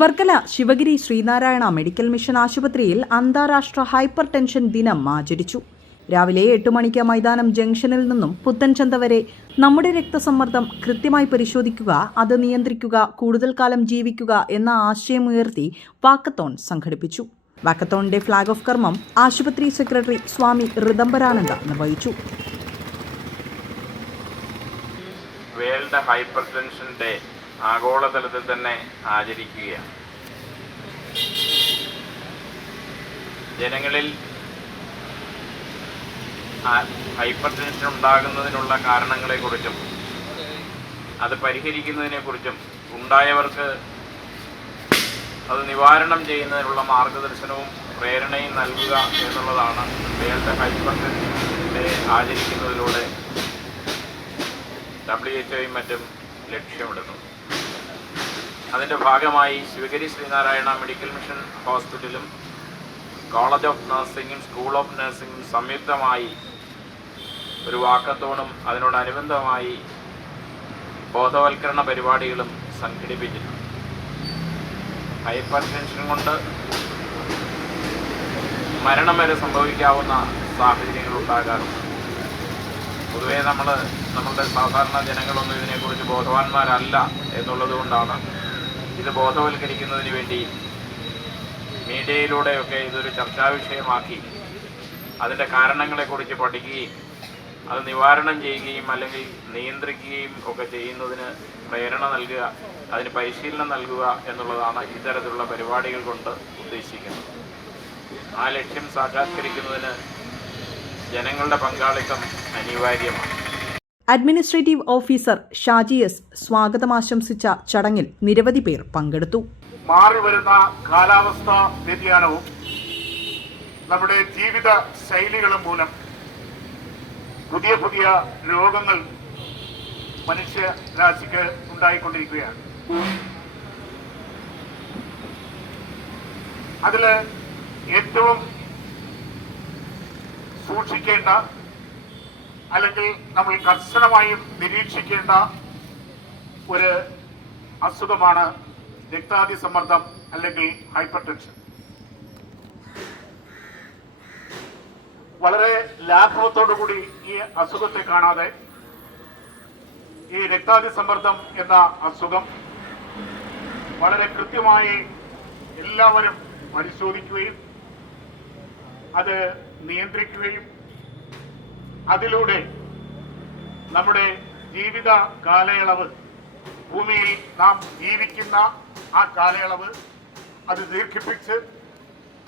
Varkala Sivagiri Sreenarayana medical mission ആശുപത്രിയിൽ അന്താരാഷ്ട്ര hyper tension ദിനം ആചരിച്ചു. രാവിലെ എട്ട് മണിക്ക് മൈതാനം ജംഗ്ഷനിൽ നിന്നും പുത്തൻചന്ത വരെ നമ്മുടെ രക്തസമ്മർദ്ദം കൃത്യമായി പരിശോധിക്കുക അത് നിയന്ത്രിക്കുക കൂടുതൽ കാലം ജീവിക്കുക എന്ന ആശയമുയർത്തി വാക്കത്തോൺ സംഘടിപ്പിച്ചു. വാക്കത്തോണിന്റെ ഫ്ളാഗ് ഓഫ് കർമ്മം ആശുപത്രി സെക്രട്ടറി സ്വാമി ഋതംബരാനന്ദ നിർവഹിച്ചു. വേൾഡ് ഹൈപ്പർ ടെൻഷൻ ഡേ ആഗോളതലത്തിൽ തന്നെ ആചരിക്കുകയാണ്. ജനങ്ങളിൽ ഹൈപ്പർ ടെൻഷൻ ഉണ്ടാകുന്നതിനുള്ള കാരണങ്ങളെക്കുറിച്ചും അത് പരിഹരിക്കുന്നതിനെക്കുറിച്ചും ഉണ്ടായവർക്ക് അത് നിവാരണം ചെയ്യുന്നതിനുള്ള മാർഗദർശനവും പ്രേരണയും നൽകുക എന്നുള്ളതാണ് വേൾഡ് ഹൈപ്പർ ടെൻഷൻ ഡേ ആചരിക്കുന്നതിലൂടെ ഡബ്ല്യു എച്ച് ഒയും മറ്റും ലക്ഷ്യമിടുന്നു അതിന്റെ ഭാഗമായി ശിവഗിരി ശ്രീനാരായണ മെഡിക്കൽ മിഷൻ ഹോസ്പിറ്റലും കോളേജ് ഓഫ് നഴ്സിംഗും സ്കൂൾ ഓഫ് നഴ്സിംഗും സംയുക്തമായി ഒരു വാക്കത്തോണും അതിനോടനുബന്ധമായി ബോധവൽക്കരണ പരിപാടികളും സംഘടിപ്പിച്ചിട്ടുണ്ട്. ഹൈപ്പർ ടെൻഷൻ കൊണ്ട് മരണം വരെ സംഭവിക്കാവുന്ന സാഹചര്യങ്ങൾ ഉണ്ടാകാറുണ്ട്. പൊതുവേ നമ്മൾ നമ്മളുടെ സാധാരണ ജനങ്ങളൊന്നും ഇതിനെക്കുറിച്ച് ബോധവാന്മാരല്ല എന്നുള്ളത് കൊണ്ടാണ് ഇത് ബോധവൽക്കരിക്കുന്നതിന് വേണ്ടി മീഡിയയിലൂടെയൊക്കെ ഇതൊരു ചർച്ചാ വിഷയമാക്കി അതിന്റെ കാരണങ്ങളെക്കുറിച്ച് പഠിക്കുകയും അത് നിവാരണം ചെയ്യുകയും അല്ലെങ്കിൽ നിയന്ത്രിക്കുകയും ഒക്കെ ചെയ്യുന്നതിന് പ്രേരണ നൽകുക അതിന് പരിശീലനം നൽകുക എന്നുള്ളതാണ് ഇത്തരത്തിലുള്ള പരിപാടികൾ കൊണ്ട് ഉദ്ദേശിക്കുന്നത്. ആ ലക്ഷ്യം സാക്ഷാത്കരിക്കുന്നതിന് ജനങ്ങളുടെ പങ്കാളിത്തം അനിവാര്യമാണ്. അഡ്മിനിസ്ട്രേറ്റീവ് ഓഫീസർ ഷാജി എസ് സ്വാഗതം ആശംസിച്ച ചടങ്ങിൽ നിരവധി പേർ പങ്കെടുത്തു. മാറി വരുന്ന കാലാവസ്ഥ വ്യതിയാനവും നമ്മുടെ ജീവിത ശൈലികളും മൂലം പുതിയ പുതിയ രോഗങ്ങൾ മനുഷ്യ രാശിക്ക് ഉണ്ടായിക്കൊണ്ടിരിക്കുകയാണ്. അതിൽ ഏറ്റവും സൂക്ഷിക്കേണ്ട അല്ലെങ്കിൽ നമ്മൾ കർശനമായും നിരീക്ഷിക്കേണ്ട ഒരു അസുഖമാണ് രക്താതി സമ്മർദ്ദം അല്ലെങ്കിൽ ഹൈപ്പർ ടെൻഷൻ വളരെ ലാഘവത്തോടുകൂടി ഈ അസുഖത്തെ കാണാതെ ഈ രക്താതി സമ്മർദ്ദം എന്ന അസുഖം വളരെ കൃത്യമായി എല്ലാവരും പരിശോധിക്കുകയും അത് നിയന്ത്രിക്കുകയും അതിലൂടെ നമ്മുടെ ജീവിത കാലയളവ് ഭൂമിയിൽ നാം ജീവിക്കുന്ന ആ കാലയളവ് അത് ദീർഘിപ്പിച്ച്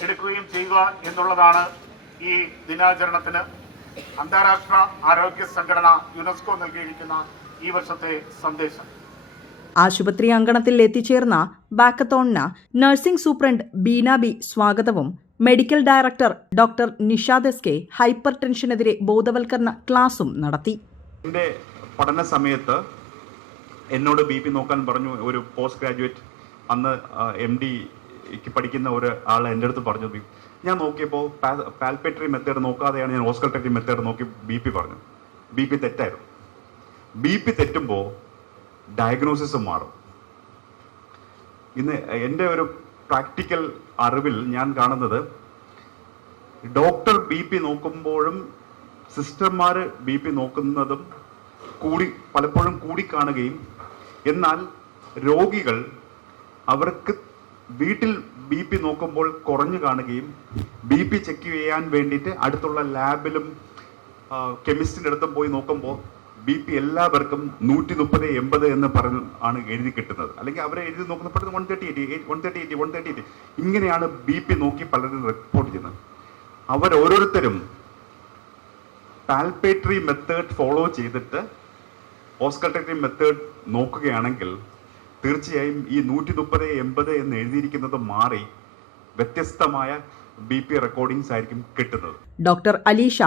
എടുക്കുകയും ചെയ്യുക എന്നുള്ളതാണ് ഈ ദിനാചരണത്തിന് അന്താരാഷ്ട്ര ആരോഗ്യ സംഘടന യുനെസ്കോ നൽകിയിരിക്കുന്ന ഈ വർഷത്തെ സന്ദേശം. ആശുപത്രി അങ്കണത്തിൽ എത്തിച്ചേർന്ന ബാക്കത്തോണിന് നഴ്സിംഗ് സൂപ്രണ്ട് ബീന ബി സ്വാഗതവും medical director doctor Nishad S K hyper ടെൻഷനെതിരെ ബോധവൽക്കരണ ക്ലാസും നടത്തി. എന്റെ പഠന സമയത്ത് എന്നോട് ബി പി നോക്കാൻ പറഞ്ഞു. ഒരു പോസ്റ്റ് ഗ്രാജുവേറ്റ് അന്ന് എം ഡിക്ക് പഠിക്കുന്ന ഒരു ആൾ എന്റെ അടുത്ത് പറഞ്ഞു. "ബി- ഞാൻ നോക്കിയപ്പോൾ പാൽപേറ്ററി മെത്തേഡ് നോക്കാതെയാണ് ഞാൻ ഓസ്കൾട്ടറി മെത്തേഡ് നോക്കി ബി പി പറഞ്ഞു. ബി പി തെറ്റായിരുന്നു. ബി പി തെറ്റുമ്പോൾ ഡയഗ്നോസിസ് മാറും. ഇന്ന് എന്റെ ഒരു പ്രാക്ടിക്കൽ അറിവിൽ ഞാൻ കാണുന്നത് ഡോക്ടർ ബി പി നോക്കുമ്പോഴും സിസ്റ്റർമാർ ബി പി നോക്കുന്നതും കൂടി പലപ്പോഴും കൂടിക്കാണുകയും എന്നാൽ രോഗികൾ അവർക്ക് വീട്ടിൽ ബി പി നോക്കുമ്പോൾ കുറഞ്ഞു കാണുകയും ബി പി ചെക്ക് ചെയ്യാൻ വേണ്ടിയിട്ട് അടുത്തുള്ള ലാബിലും കെമിസ്റ്റിന്റെ അടുത്തും പോയി നോക്കുമ്പോൾ ബി പി എല്ലാവർക്കും നൂറ്റി മുപ്പത് എൺപത് എന്ന് പറഞ്ഞ് ആണ് എഴുതി കിട്ടുന്നത്. അല്ലെങ്കിൽ അവരെ എഴുതി നോക്കുന്നപ്പോഴത്തെ one thirty eight one thirty eight one thirty eight ഇങ്ങനെയാണ് ബി പി നോക്കി പലരും റിപ്പോർട്ട് ചെയ്യുന്നത്. അവരോരോരുത്തരും പാൽപേറ്ററി മെത്തേഡ് ഫോളോ ചെയ്തിട്ട് ഓസ്കൾട്ടറി മെത്തേഡ് നോക്കുകയാണെങ്കിൽ തീർച്ചയായും ഈ നൂറ്റി മുപ്പത് എൺപത് എന്ന് എഴുതിയിരിക്കുന്നത് മാറി വ്യത്യസ്തമായ ബി പി റെക്കോർഡിങ്സ് ആയിരിക്കും കിട്ടുന്നത്. ഡോക്ടർ അലീഷ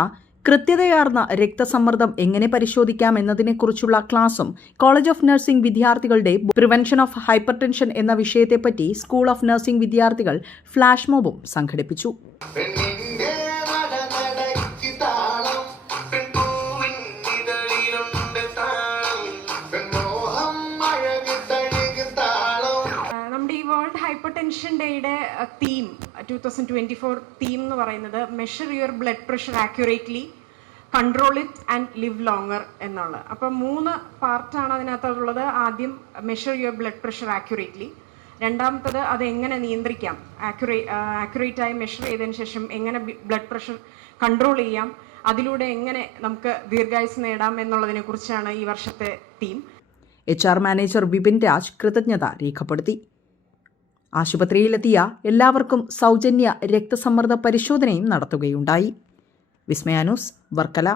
കൃത്യതയാർന്ന രക്തസമ്മർദ്ദം എങ്ങനെ പരിശോധിക്കാം എന്നതിനെക്കുറിച്ചുള്ള ക്ലാസും കോളേജ് ഓഫ് നഴ്സിംഗ് വിദ്യാർത്ഥികളുടെ പ്രിവെൻഷൻ ഓഫ് ഹൈപ്പർ ടെൻഷൻ എന്ന വിഷയത്തെപ്പറ്റി സ്കൂൾ ഓഫ് നഴ്സിംഗ് വിദ്യാർത്ഥികൾ ഫ്ലാഷ് മോബും സംഘടിപ്പിച്ചു. ടെൻഷൻ ഡേയുടെ theme two thousand twenty four theme എന്ന് പറയുന്നത് measure your blood pressure accurately control it and live longer എന്നുള്ളത് അപ്പം മൂന്ന് പാർട്ടാണ് അതിനകത്തുള്ളത്. ആദ്യം measure your blood pressure accurately രണ്ടാമത്തത് അത് എങ്ങനെ നിയന്ത്രിക്കാം ആക്യുറേ ആക്യുറേറ്റ് ആയി മെഷർ ചെയ്തതിന് ശേഷം എങ്ങനെ ബ്ലഡ് പ്രഷർ കൺട്രോൾ ചെയ്യാം? അതിലൂടെ എങ്ങനെ നമുക്ക് ദീർഘായുസ് നേടാം എന്നുള്ളതിനെ കുറിച്ചാണ് ഈ വർഷത്തെ theme H R manager Vipin Raj കൃതജ്ഞത രേഖപ്പെടുത്തി. ആശുപത്രിയിലെത്തിയ എല്ലാവർക്കും സൗജന്യ രക്തസമ്മർദ്ദ പരിശോധനയും നടത്തുകയുണ്ടായി. വിസ്മയാനൂസ് വർക്കല.